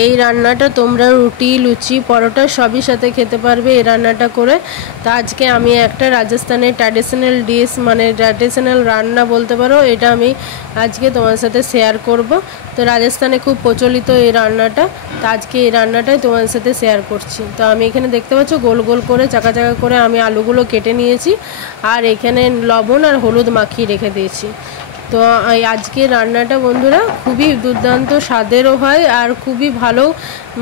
এই রান্নাটা তোমরা রুটি, লুচি, পরোটা সবই সাথে খেতে পারবে এই রান্নাটা করে। তো আজকে আমি একটা রাজস্থানের ট্র্যাডিশনাল ডিশ, মানে ট্র্যাডিশনাল রান্না বলতে পারো, এটা আমি আজকে তোমার সাথে শেয়ার করব। তো রাজস্থানে খুব প্রচলিত এই রান্নাটা, তো আজকে এই রান্নাটাই তোমার সাথে শেয়ার করছি। তো আমি এখানে দেখতে পাচ্ছ গোল গোল করে চাকা চাকা করে আমি আলুগুলো কেটে নিয়েছি, আর এখানে লবণ আর হলুদ মাখিয়ে রেখে দিয়েছি। তো আজকে রান্নাটা বন্ধুরা খুবই দুর্দান্ত স্বাদেরও হয়, আর খুবই ভালো,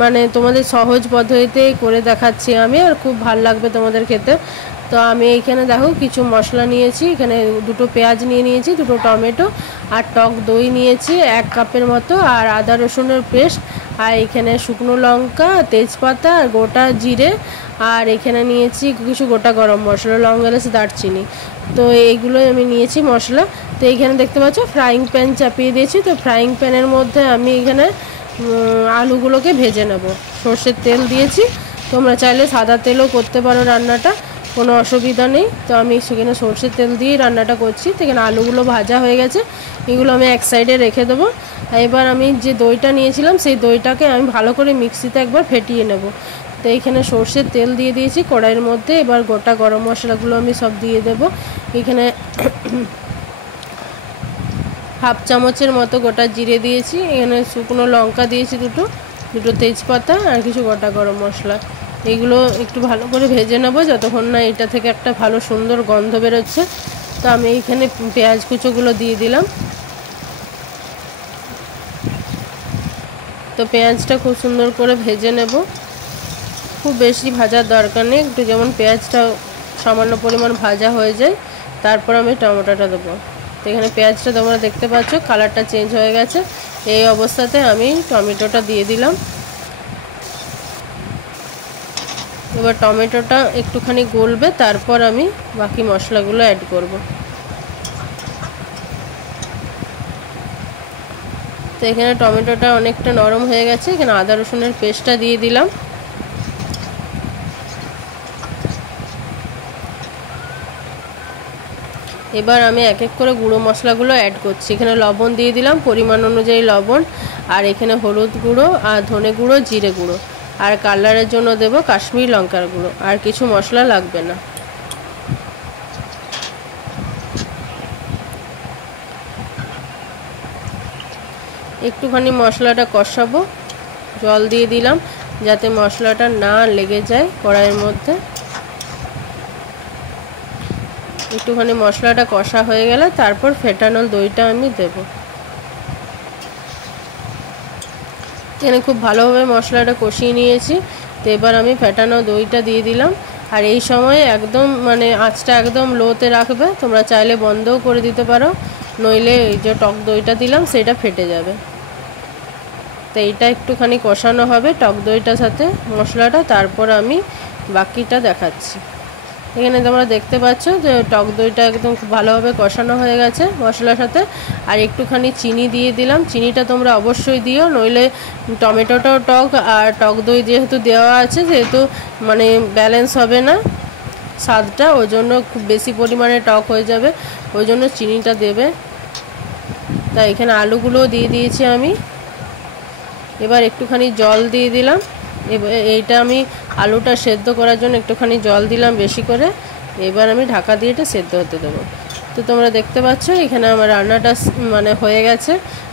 মানে তোমাদের সহজ পদ্ধতিতে করে দেখাচ্ছি আমি, আর খুব ভালো লাগবে তোমাদের খেতে। তো আমি এখানে দেখো কিছু মশলা নিয়েছি, এখানে দুটো পেঁয়াজ নিয়ে নিয়েছি, দুটো টমেটো, আর টক দই নিয়েছি 1 কাপের মতো, আর আদা রসুনের পেস্ট, আর এখানে শুকনো লঙ্কা, তেজপাতা, আর গোটা জিরে, আর এখানে নিয়েছি কিছু গোটা গরম মশলা, লং, এলাচ, দারচিনি। তো এইগুলোই আমি নিয়েছি মশলা। তো এইখানে দেখতে পাচ্ছ ফ্রাইং প্যান চাপিয়ে দিয়েছি। তো ফ্রাইং প্যানের মধ্যে আমি এখানে আলুগুলোকে ভেজে নেব। সর্ষের তেল দিয়েছি, তোমরা চাইলে সাদা তেলও করতে পারো, রান্নাটা কোনো অসুবিধা নেই। তো আমি সেখানে সর্ষের তেল দিয়েই রান্নাটা করছি। তো এখানে আলুগুলো ভাজা হয়ে গেছে, এগুলো আমি এক সাইডে রেখে দেবো। এবার আমি যে দইটা নিয়েছিলাম সেই দইটাকে আমি ভালো করে মিক্সিতে একবার ফেটিয়ে নেব। তো এইখানে সর্ষের তেল দিয়ে দিয়েছি কড়াইয়ের মধ্যে। এবার গোটা গরম মশলাগুলো আমি সব দিয়ে দেব। এখানে হাফ চামচের মতো গোটা জিরে দিয়েছি, এখানে শুকনো লঙ্কা দিয়েছি দুটো তেজপাতা, আর কিছু গোটা গরম মশলা। এগুলো একটু ভালো করে ভেজে নেব যতক্ষণ না এটা থেকে একটা ভালো সুন্দর গন্ধ বেরোচ্ছে। তো আমি এইখানে পেঁয়াজ কুচোগুলো দিয়ে দিলাম। তো পেঁয়াজটা খুব সুন্দর করে ভেজে নেব, খুব বেশি ভাজার দরকার নেই, একটু যেমন পেঁয়াজটা সামান্য পরিমাণ ভাজা হয়ে যায় তারপর আমি টমেটোটা দেবো। তো এখানে পেঁয়াজটা তোমরা দেখতে পাচ্ছ কালারটা চেঞ্জ হয়ে গেছে, এই অবস্থাতে আমি টমেটোটা দিয়ে দিলাম। এবার টমেটোটা একটুখানি গলবে, তারপর আমি বাকি মশলাগুলো অ্যাড করব। তো এখানে টমেটোটা অনেকটা নরম হয়ে গেছে, এখানে আদা রসুনের পেস্টটা দিয়ে দিলাম। এবার আমি এক এক করে গুঁড়ো মশলাগুলো অ্যাড করছি। এখানে লবণ দিয়ে দিলাম পরিমাণ অনুযায়ী লবণ, আর এখানে হলুদ গুঁড়ো, আর ধনে গুঁড়ো, জিরে গুঁড়ো, আর কালারের জন্য দেব কাশ্মীরি লঙ্কার গুঁড়ো, আর কিছু মশলা লাগবে না। একটুখানি মশলাটা কষাবো, জল দিয়ে দিলাম যাতে মশলাটা না লেগে যায় কড়াইয়ের মধ্যে। একটুখানি মশলাটা কষা হয়ে গেলে তারপর ফেটানো দইটা আমি দেব। এখানে খুব ভালোভাবে মশলাটা কষিয়ে নিয়েছি। তো এবার আমি ফেটানো দইটা দিয়ে দিলাম, আর এই সময় একদম মানে আঁচটা একদম লোতে রাখবে, তোমরা চাইলে বন্ধও করে দিতে পারো, নইলে এই যে টক দইটা দিলাম সেটা ফেটে যাবে। তো এইটা একটুখানি কষানো হবে টক দইটার সাথে মশলাটা, তারপর আমি বাকিটা দেখাচ্ছি। এখানে তোমরা দেখতে পাচ্ছ যে টক দইটা একদম খুব ভালোভাবে কষানো হয়ে গেছে মশলার সাথে। আর একটুখানি চিনি দিয়ে দিলাম, চিনিটা তোমরা অবশ্যই দিও, নইলে টমেটোটাও টক আর টক দই যেহেতু দেওয়া আছে সেহেতু মানে ব্যালেন্স হবে না স্বাদটা, ওই জন্য খুব বেশি পরিমাণে টক হয়ে যাবে, ওই জন্য চিনিটা দেবে। তাই এখানে আলুগুলোও দিয়ে দিয়েছি আমি। এবার একটুখানি জল দিয়ে দিলাম, এইটা আমি আলুটা সেদ্ধ করার জন্য একটুখানি জল দিলাম বেশি করে। এবার আমি ঢাকা দিয়ে এটা সেদ্ধ হতে দেবো। তো তোমরা দেখতে পাচ্ছ এখানে আমার রান্নাটা মানে হয়ে গেছে।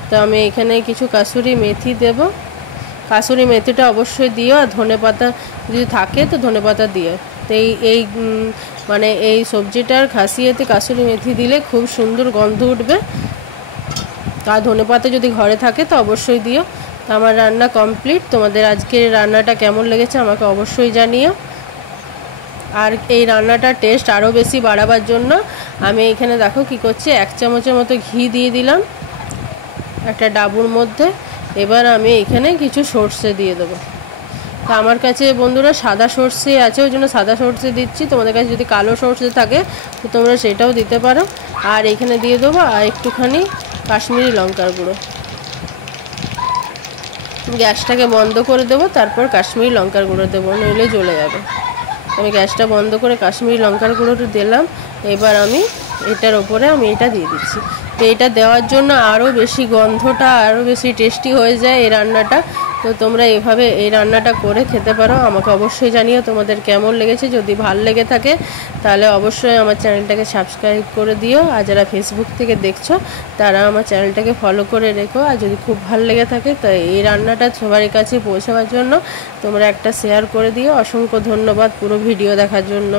তো আমি এখানে কিছু কাসুরি মেথি দেব, কাসুরি মেথিটা অবশ্যই দিও, আর ধনেপাতা যদি থাকে তো ধনেপাতা দিও। তো এই মানে এই সবজিটার খাসিয়াতে কাসুরি মেথি দিলে খুব সুন্দর গন্ধ উঠবে, আর ধনেপাতা যদি ঘরে থাকে তো অবশ্যই দিও। তো আমার রান্না কমপ্লিট। তোমাদের আজকের রান্নাটা কেমন লেগেছে আমাকে অবশ্যই জানিও। আর এই রান্নাটার টেস্ট আরও বেশি বাড়াবার জন্য আমি এখানে দেখো কি করছি, 1 চামচের মতো ঘি দিয়ে দিলাম একটা ডাবুর মধ্যে। এবার আমি এখানে কিছু সর্ষে দিয়ে দেবো। তো আমার কাছে বন্ধুরা সাদা সর্ষে আছে, ওই জন্য সাদা সর্ষে দিচ্ছি, তোমাদের কাছে যদি কালো সর্ষে থাকে তো তোমরা সেটাও দিতে পারো। আর এখানে দিয়ে দেবো আর একটুখানি কাশ্মীরি লঙ্কার গুঁড়ো। গ্যাসটাকে বন্ধ করে দেবো, তারপর কাশ্মীরি লঙ্কার গুঁড়ো দেবো, নইলে জ্বলে যাবে। আমি গ্যাসটা বন্ধ করে কাশ্মীরি লঙ্কার গুঁড়োটা দিলাম। এবার আমি এটার ওপরে আমি এটা দিয়ে দিচ্ছি। তো এটা দেওয়ার জন্য আরও বেশি গন্ধটা আরও বেশি টেস্টি হয়ে যায় এই রান্নাটা। তো তোমরা এভাবে এই রান্নাটা করে খেতে পারো। আমাকে অবশ্যই জানিও তোমাদের কেমন লেগেছে। যদি ভালো লেগে থাকে তাহলে অবশ্যই আমার চ্যানেলটাকে সাবস্ক্রাইব করে দিও, আর যারা ফেসবুক থেকে দেখছো তারা আমার চ্যানেলটাকে ফলো করে রেখো। আর যদি খুব ভালো লেগে থাকে তো এই রান্নাটা সবার কাছে পৌঁছাবার জন্য তোমরা একটা শেয়ার করে দিও। অসংখ্য ধন্যবাদ পুরো ভিডিও দেখার জন্য।